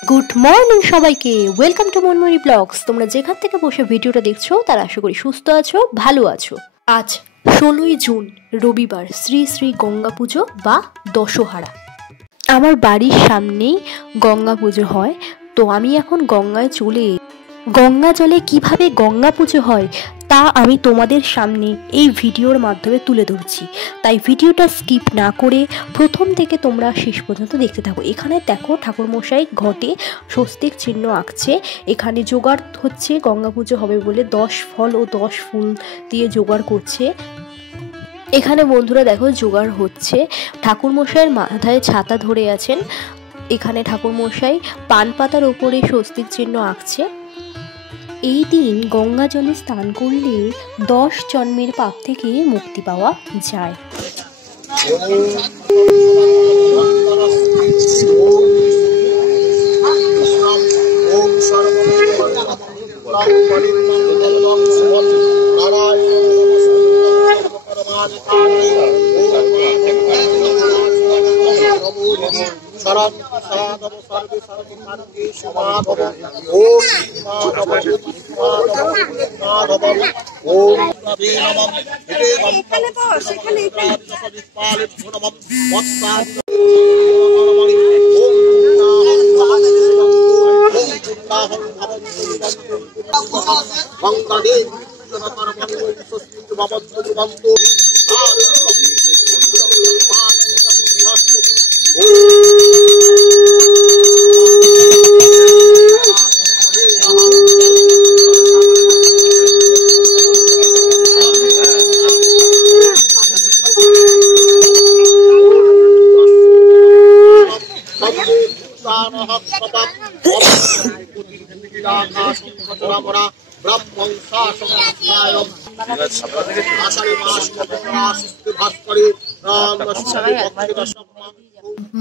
Good morning সবাইকে, welcome to মনমরি blogs. তোমরা যেখান থেকে বসে ভিডিওটা দেখছো তারা আশা করি সুস্থ আছো, ভালো আছো। আজ 16ই জুন রবিবার, শ্রী শ্রী গঙ্গা পুজো বা দশহারা। আমার বাড়ির সামনেই গঙ্গা পুজো হয়, তো আমি এখন গঙ্গায় চলে গঙ্গা জলে কিভাবে গঙ্গা পুজো হয় তা আমি তোমাদের সামনে এই ভিডিওর মাধ্যমে তুলে ধরছি। তাই ভিডিওটা স্কিপ না করে প্রথম থেকে তোমরা শেষ পর্যন্ত দেখতে থাকো। এখানে দেখো ঠাকুরমশাই ঘটে স্বস্তিক চিহ্ন আঁকছে। এখানে জোগাড় হচ্ছে, গঙ্গা পুজো হবে বলে 10 ফল ও 10 ফুল দিয়ে জোগাড় করছে। এখানে বন্ধুরা দেখো জোগাড় হচ্ছে। ঠাকুরমশাইয়ের মাথায় ছাতা ধরে আছেন। এখানে ঠাকুরমশাই পান পাতার ওপরে স্বস্তিক চিহ্ন আঁকছে। এই দিন গঙ্গা জলে স্নান করলে 10 জন্মের পাপ থেকে মুক্তি পাওয়া যায়।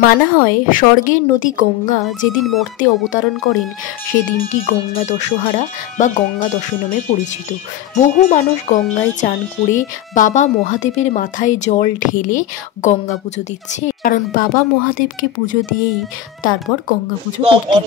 মানা হয় স্বর্গের নদী গঙ্গা যেদিন মর্তে অবতরণ করেন সেদিনটি গঙ্গা দশহারা বা গঙ্গা দশ নামে পরিচিত। বহু মানুষ গঙ্গায় চান করে বাবা মহাদেবের মাথায় জল ঢেলে গঙ্গা পুজো দিচ্ছে, কারণ বাবা মহাদেবকে পুজো দিয়েই তারপর গঙ্গা পুজো করতেন।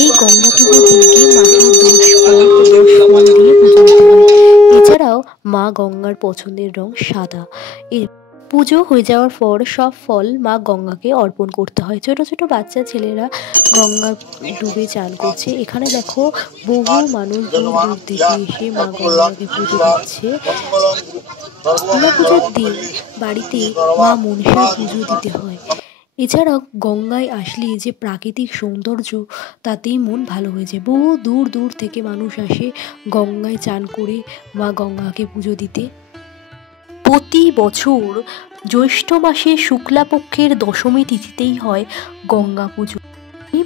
এই গঙ্গা পুজোর দিনকে মাকে 10 ফল দিয়ে পুজো দিতে হয়। এছাড়াও মা গঙ্গার পছন্দের রং সাদা। এর পুজো হয়ে যাওয়ার পর সব ফল মা গঙ্গাকে অর্পণ করতে হয়। ছোট ছোট বাচ্চা ছেলেরা গঙ্গা ডুবে চান করছে। এখানে দেখো বহু মানুষ দূর দূর থেকে এসে মা গঙ্গাকে পুজো দিচ্ছে। গঙ্গা পুজোর দিন বাড়িতে মা মনসার পুজো দিতে হয়। এছাড়াও গঙ্গায় আসলে যে প্রাকৃতিক সৌন্দর্য, তাতেই মন ভালো হয়ে যায়। বহু দূর দূর থেকে মানুষ আসে গঙ্গায় চান করে মা গঙ্গাকে পুজো দিতে। প্রতি বছর জ্যৈষ্ঠ মাসে শুক্লাপক্ষের দশমী তিথিতেই হয় গঙ্গা পুজো।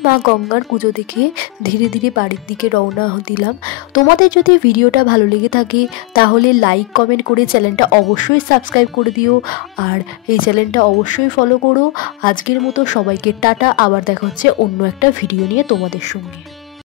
মা গঙ্গার পুজো দেখে ধীরে ধীরে বাড়ির দিকে রওনা দিলাম। তোমাদের যদি ভিডিওটা ভালো লেগে থাকে তাহলে লাইক কমেন্ট করে চ্যানেলটা অবশ্যই সাবস্ক্রাইব করে দিও, আর এই চ্যানেলটা অবশ্যই ফলো করো। আজকের মতো সবাইকে টাটা, আবার দেখা হচ্ছে অন্য একটা ভিডিও নিয়ে তোমাদের সঙ্গে।